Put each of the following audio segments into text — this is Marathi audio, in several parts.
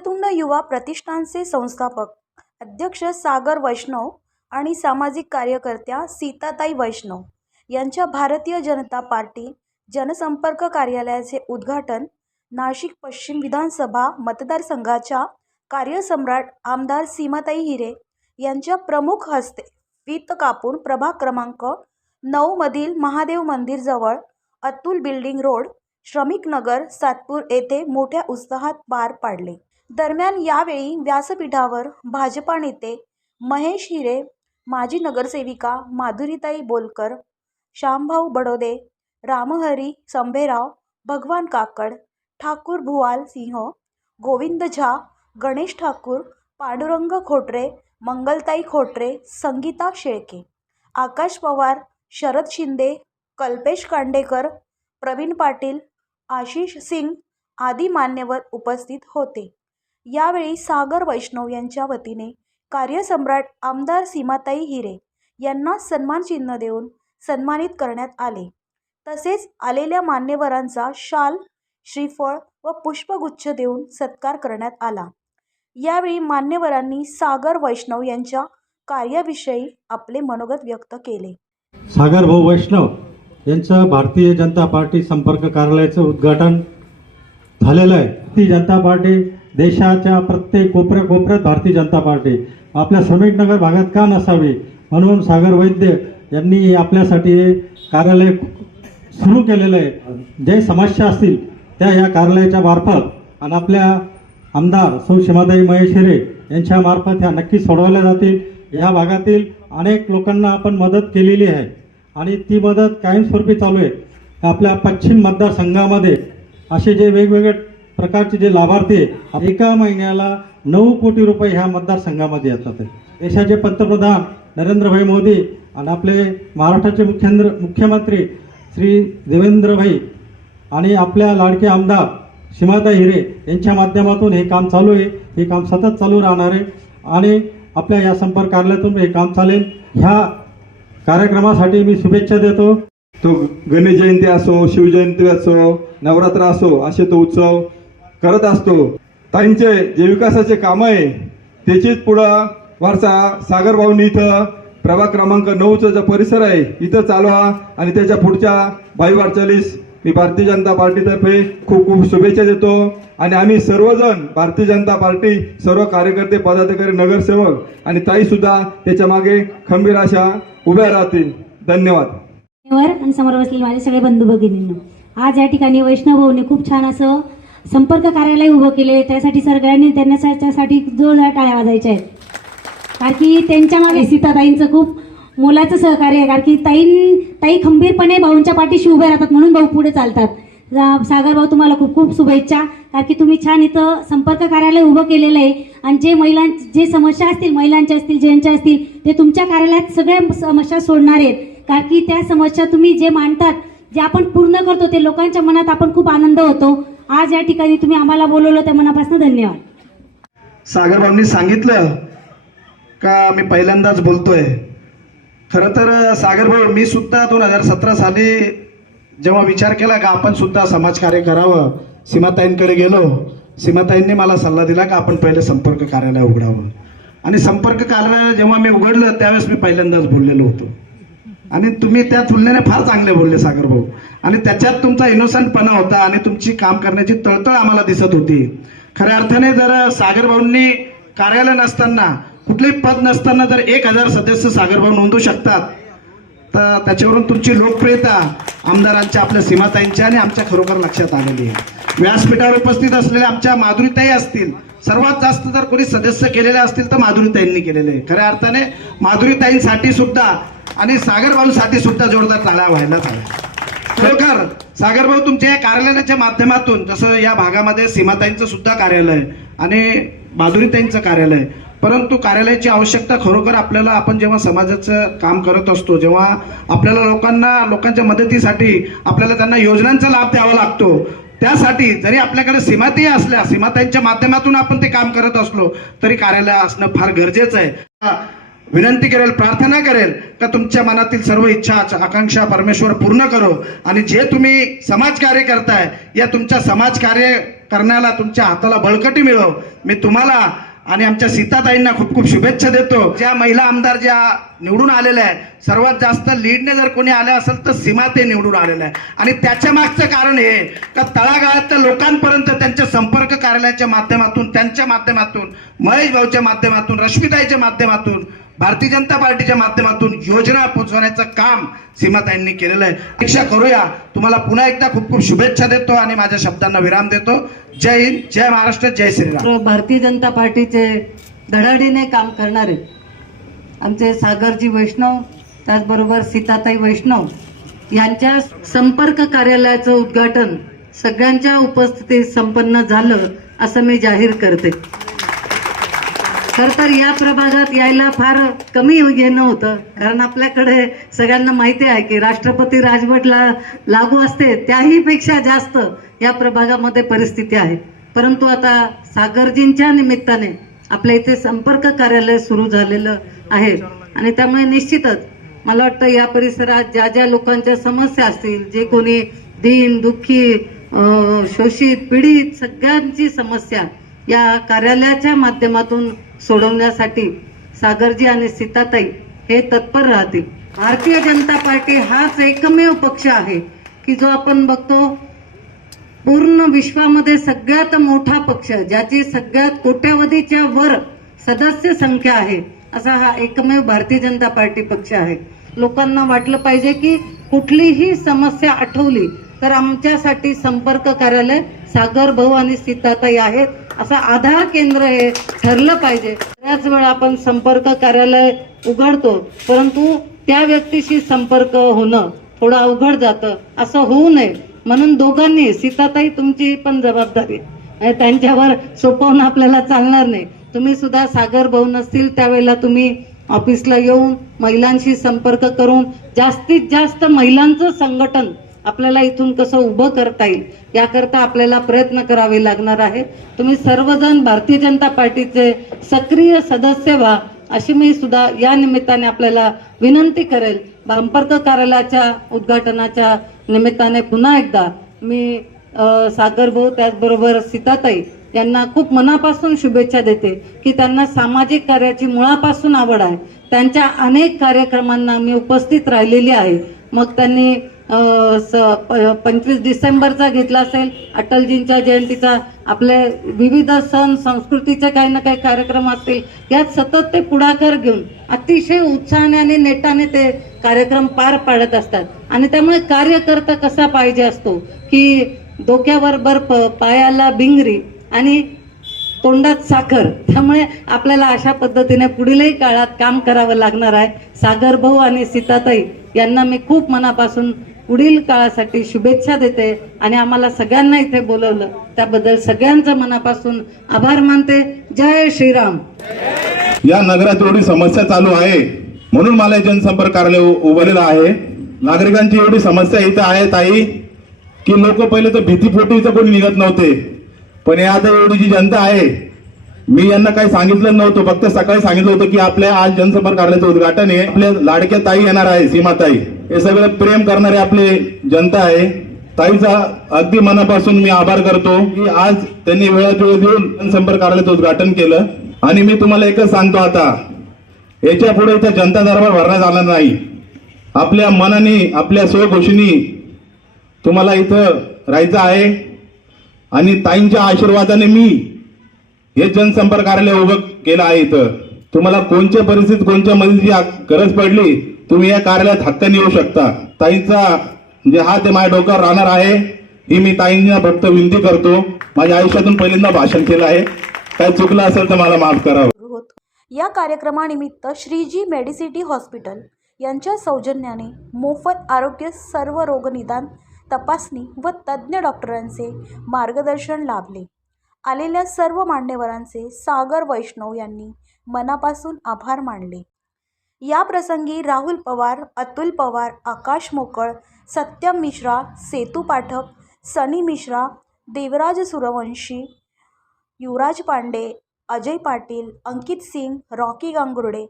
वक्रतुंड युवा प्रतिष्ठानचे संस्थापक अध्यक्ष सागर वैष्णव आणि सामाजिक कार्यकर्त्या सीताताई वैष्णव यांच्या भारतीय जनता पार्टी जनसंपर्क कार्यालयाचे उद्घाटन नाशिक पश्चिम विधानसभा मतदारसंघाच्या कार्यसम्राट आमदार सीमाताई हिरे यांच्या प्रमुख हस्ते वित्त कापून प्रभाग क्रमांक नऊमधील महादेव मंदिरजवळ अतुल बिल्डिंग रोड श्रमिक नगर सातपूर येथे मोठ्या उत्साहात पार पाडले. दरम्यान यावेळी व्यासपीठावर भाजपा नेते महेश हिरे माजी नगरसेविका माधुरीताई बोलकर श्यामभाऊ बडोदे रामहरी संभेराव भगवान काकड ठाकूर भुवाल सिंह गोविंद झा गणेश ठाकूर पांडुरंग खोटरे मंगलताई खोटरे संगीता शेळके आकाश पवार शरद शिंदे कल्पेश कांडेकर प्रवीण पाटील आशिष सिंग आदी मान्यवर उपस्थित होते. यावेळी सागर वैष्णव यांच्या वतीने कार्यसम्राट आमदार सीमाताई हिरे यांना सन्मान चिन्ह देऊन सन्मानित करण्यात आले. तसेच आलेल्या मान्यवरांचा शाल श्रीफळ व पुष्पगुच्छ देऊन सत्कार करण्यात आला. यावेळी मान्यवरांनी सागर वैष्णव यांच्या कार्याविषयी आपले मनोगत व्यक्त केले. सागर भाऊ वैष्णव यांचं भारतीय जनता पार्टी संपर्क कार्यालयाचं उद्घाटन झालेलं आहे. ती जनता पार्टी देशाच्या प्रत्येक कोपऱ्या कोपऱ्यात भारतीय जनता पार्टी. आपल्या श्रमिक नगर भागात का नसावी? म्हणून सागर वैद्य यांनी आपल्यासाठी कार्यालय सुरू केलेलं आहे. जे समस्या असतील त्या या कार्यालयाच्या मार्फत आणि आपल्या आमदार सौ शिमादाई महेश हिरे यांच्या मार्फत ह्या नक्की सोडवल्या जातील. या भागातील अनेक लोकांना आपण मदत केलेली आहे. आणि ती मदत कायमस्वरूपी चालू आहे. आपल्या पश्चिम मतदारसंघामध्ये असे जे वेगवेगळे प्रकारचे जे लाभार्थी एका महिन्याला नऊ कोटी रुपये ह्या मतदारसंघामध्ये येतात. देशाचे पंतप्रधान नरेंद्रभाई मोदी आणि आपले महाराष्ट्राचे मुख्यंद्र मुख्यमंत्री श्री देवेंद्रभाई आणि आपल्या लाडके आमदार सीमाता हिरे यांच्या माध्यमातून हे काम चालू आहे. हे काम सतत चालू राहणार आहे. आणि आपल्या या संपर्क कार्यालयातून हे काम चालेल. ह्या कार्यक्रमासाठी मी शुभेच्छा देतो. तो गणेश जयंती असो शिवजयंती असो नवरात्र असो असे तो उत्सव करत असतो. ताईंचे जे विकासाचे काम आहे त्याचीच पुढं वारसा सागर भाऊनी इथं प्रभाग क्रमांक नऊचा जो परिसर आहे इथं चालवा आणि त्याच्या पुढच्या भाई वाटचालीस मी भारतीय जनता पार्टीतर्फे खूप खूप शुभेच्छा देतो. आणि आम्ही सर्वजण भारतीय जनता पार्टी सर्व कार्यकर्ते पदाधिकारी नगरसेवक आणि ताई सुद्धा त्याच्यामागे खंबीर अशा उभ्या राहतील. धन्यवाद. आणि समोर बसलेले माझे सगळे बंधू भगिनींनो आज या ठिकाणी वैष्णव भाऊने खूप छान असं संपर्क कार्यालय उभं केले त्यासाठी सगळ्यांनी त्यांना त्यासाठी जोरदार टाळ्या वाजायच्या आहेत. कारण की त्यांच्या मागे सीताताईंचं खूप मोलाचं सहकार्य आहे. कारण की ताईं ताई खंबीरपणे भाऊंच्या पाठीशी उभे राहतात म्हणून भाऊ पुढे चालतात. सागर भाऊ तुम्हाला खूप खूप शुभेच्छा. कारण की तुम्ही छान इथं संपर्क कार्यालय उभं केलेलं आहे. आणि जे महिलां जे समस्या असतील महिलांच्या असतील ज्यांच्या असतील ते तुमच्या कार्यालयात सगळ्या समस्या सोडणार आहेत. कारण की त्या समस्या तुम्ही जे मांडतात जे आपण पूर्ण करतो ते लोकांच्या मनात आपण खूप आनंद होतो. आज या ठिकाणी तुम्ही आम्हाला बोलवलं त्या मनापासून धन्यवाद. सागरभाऊंनी सांगितलं का मी पहिल्यांदाच बोलतोय. खरं तर सागरभाऊ मी सुद्धा दोन हजार सतरा साली जेव्हा विचार केला का आपण सुद्धा समाजकार्य करावं सीमाताईंकडे गेलो सीमाताईंनी मला सल्ला दिला का आपण पहिले संपर्क कार्यालय उघडावं. आणि संपर्क कार्यालय जेव्हा मी उघडलं त्यावेळेस मी पहिल्यांदाच बोललेलो होतो. आणि तुम्ही त्या तुलनेने फार चांगले बोलले सागर भाऊ आणि त्याच्यात तुमचा इनोसंटपणा होता आणि तुमची काम करण्याची तळतळ आम्हाला दिसत होती. खऱ्या अर्थाने जर सागरभाऊंनी कार्यालय नसताना कुठलेही पद नसताना जर एक हजार सदस्य सागरभाऊ नोंदू नोंदवू शकतात तर त्याच्यावरून तुमची लोकप्रियता आमदारांच्या आपल्या सीमाताईंच्या आणि आमच्या खरोखर लक्षात आलेली आहे. व्यासपीठावर उपस्थित असलेल्या आमच्या माधुरीताई असतील सर्वात जास्त जर कोणी सदस्य केलेले असतील तर माधुरीताईंनी केलेले आहे. खऱ्या अर्थाने माधुरीताईंसाठी सुद्धा आणि सागरभाऊंसाठी सुद्धा जोरदार टाळ्या व्हायलाच हव्या खरोखर सागर भाऊ तुमच्या या कार्यालयाच्या माध्यमातून जसं या भागामध्ये सीमाताईंचं सुद्धा कार्यालय आणि माधुरीताईंचं कार्यालय परंतु कार्यालयाची आवश्यकता खरोखर आपल्याला आपण जेव्हा समाजाचं काम करत असतो जेव्हा आपल्याला लोकांना लोकांच्या मदतीसाठी आपल्याला त्यांना योजनांचा लाभ द्यावा लागतो त्यासाठी जरी आपल्याकडे सीमाती असल्या सीमाताईंच्या माध्यमातून आपण ते काम करत असलो तरी कार्यालय असणं फार गरजेचं आहे. विनंती करेल प्रार्थना करेल का तुमच्या मनातील सर्व इच्छा आकांक्षा परमेश्वर पूर्ण करो आणि जे तुम्ही समाजकार्य करताय या तुमच्या समाजकार्य करण्याला तुमच्या हाताला बळकटी मिळो. मी तुम्हाला आणि आमच्या सीताताईंना खूप खूप शुभेच्छा देतो. ज्या महिला आमदार ज्या निवडून आलेल्या आहेत सर्वात जास्त लीडने जर कोणी आले असेल तर सीमा ते निवडून आलेलं आहे आणि त्याच्या मागचं कारण हे का तळागाळातल्या लोकांपर्यंत त्यांच्या संपर्क कार्यालयाच्या माध्यमातून त्यांच्या माध्यमातून महेश भाऊच्या माध्यमातून रश्मिताईच्या माध्यमातून भारतीय जनता पार्टीच्या माध्यमातून योजना पोहोचवण्याचं काम सीमाताईंनी केलेलं आहे. अपेक्षा करूया. तुम्हाला पुन्हा एकदा खूप खूप शुभेच्छा देतो आणि माझ्या शब्दांना विराम देतो. जय हिंद जय महाराष्ट्र जय श्रीराम. भारतीय जनता पार्टीचे धडाडीने काम करणारे आमचे सागरजी वैष्णव त्याचबरोबर सीताताई वैष्णव यांच्या संपर्क कार्यालयाचं उद्घाटन सगळ्यांच्या उपस्थितीत संपन्न झालं असं मी जाहीर करते. खर तर या प्रभागात यायला फार कमी येणं होतं. कारण आपल्याकडे सगळ्यांना माहिती आहे की राष्ट्रपती राजवटला लागू असते त्याही पेक्षा जास्त या प्रभागामध्ये परिस्थिती आहे. परंतु आता सागरजींच्या निमित्ताने आपल्या इथे संपर्क कार्यालय सुरू झालेलं आहे. आणि त्यामुळे निश्चितच मला वाटतं या परिसरात ज्या ज्या लोकांच्या समस्या असतील जे कोणी दीन दुःखी शोषित पीडित सगळ्यांची समस्या या कार्यालयाच्या माध्यमातून सोडवण्यासाठी सागरजी आणि सीताताई हे तत्पर राहतील. भारतीय जनता पार्टी हाच एकमेव पक्ष आहे की जो आपण बघतो पूर्ण विश्वामध्ये सगळ्यात मोठा पक्ष ज्याची सगळ्यात कोट्यावधीच्या वर सदस्य संख्या आहे असा हा एकमेव भारतीय जनता पार्टी पक्ष आहे. लोकांना वाटलं पाहिजे की कुठलीही समस्या आठवली तर आमच्यासाठी संपर्क कार्यालय सागर भाऊ आणि सीताताई आहेत. असं आधार केंद्र हे ठरलं पाहिजे. बऱ्याच वेळा आपण संपर्क कार्यालय उघडतो परंतु त्या व्यक्तीशी संपर्क होणं थोडं अवघड जातं. असं होऊ नये. म्हणून दोघांनी सीताताई तुमची पण जबाबदारी आणि म्हणजे त्यांच्यावर सोपवून आपल्याला चालणार नाही. तुम्ही सुद्धा सागर भाऊ नसतील त्यावेळेला तुम्ही ऑफिसला येऊन महिलांशी संपर्क करून जास्तीत जास्त महिलांचं संघटन आपल्याला इथून कसं उभं करता येईल याकरता आपल्याला प्रयत्न करावे लागणार आहे तुम्ही सर्वजण भारतीय जनता पार्टीचे सक्रिय सदस्य व्हा अशी मी सुद्धा या निमित्ताने आपल्याला विनंती करेल. संपर्क कार्यालयाच्या उद्घाटनाच्या निमित्ताने पुन्हा एकदा मी सागर भाऊ त्याचबरोबर सीताताई यांना खूप मनापासून शुभेच्छा देते की त्यांना सामाजिक कार्याची मुळापासून आवड आहे. त्यांच्या अनेक कार्यक्रमांना मी उपस्थित राहिलेली आहे. मग त्यांनी स- पंचवीस डिसेंबरचा घेतला असेल. अटलजींच्या जयंतीचा. आपले विविध सण संस्कृतीचे काही ना काही कार्यक्रम असतील. यात सतत ते पुढाकार घेऊन अतिशय उत्साहाने आणि नेटाने ते कार्यक्रम पार पाडत असतात. आणि त्यामुळे कार्यकर्ता कसा पाहिजे असतो? की डोक्यावर बर्फ पायाला भिंगरी आणि तोंडात साखर. त्यामुळे आपल्याला अशा पद्धतीने पुढीलही काळात काम करावं लागणार आहे. सागर भाऊ आणि सीताताई यांना मी खूप मनापासून पुढील काळासाठी शुभेच्छा देते आणि आम्हाला सगळ्यांना इथे बोलवलं. त्याबद्दल सगळ्यांचं मनापासून आभार मानते. जय श्रीराम. या नगरात एवढी समस्या चालू आहे म्हणून मला जनसंपर्क कार्यालय उभारलेलं आहे. नागरिकांची एवढी समस्या इथं आहे ताई की लोक पहिले तर भीतीपोटी इथं कोणी निघत नव्हते. पण या आता एवढी जी जनता आहे मी यांना काही सांगितलं नव्हतं. फक्त सकाळी सांगितलं होतं की आपल्या आज जनसंपर्क कार्यालयाचं उद्घाटन आहे. आपल्या लाडक्या ताई येणार आहे सीमाताई. हे सगळं प्रेम करणारे आपले जनता आहे. ताईचा अगदी मनापासून मी आभार करतो की आज त्यांनी वेळात वेळ देऊन जनसंपर्क कार्यालयाचं उद्घाटन केलं. आणि मी तुम्हाला एकच सांगतो आता. याच्यापुढे इथं जनता दरबार भरण्यात आला नाही. आपल्या मनाने आपल्या स्वघोषणी तुम्हाला इथं राहायचं आहे. आणि ताईंच्या आशीर्वादाने मी हे जनसंपर्क कार्यालय उभं केलं आहे इथं. तुम्हाला कोणत्या परिस्थितीत कोणत्या मदतीची गरज पडली तुम्ही या कार्यालयात हक्काने येऊ शकता. ताईंचा म्हणजे जे हात आहे माझ्या डोक्यावर राहणार आहे. ही मी ताईंना फक्त विनंती करतो. माझ्या आयुष्यातून पहिल्यांदा भाषण केलं आहे. काय चुकलं असेल तर मला माफ करावं या कार्यक्रमानिमित्त श्रीजी मेडिसिटी हॉस्पिटल यांच्या सौजन्याने मोफत आरोग्य सर्व रोगनिदान तपासणी व तज्ज्ञ डॉक्टरांचे मार्गदर्शन लाभले. आलेल्या सर्व मान्यवरांचे सागर वैष्णव यांनी मनापासून आभार मानले. या प्रसंगी राहुल पवार अतुल पवार आकाश मोकळ सत्यम मिश्रा सेतू पाठक सनी मिश्रा देवराज सूर्यवंशी युवराज पांडे अजय पाटील अंकित सिंग रॉकी गांगुर्डे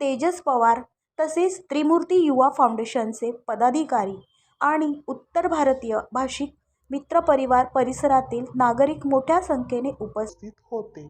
तेजस पवार तसेच त्रिमूर्ती युवा फाउंडेशनचे पदाधिकारी आणि उत्तर भारतीय भाषिक मित्रपरिवार परिसरातील नागरिक मोठ्या संख्येने उपस्थित होते.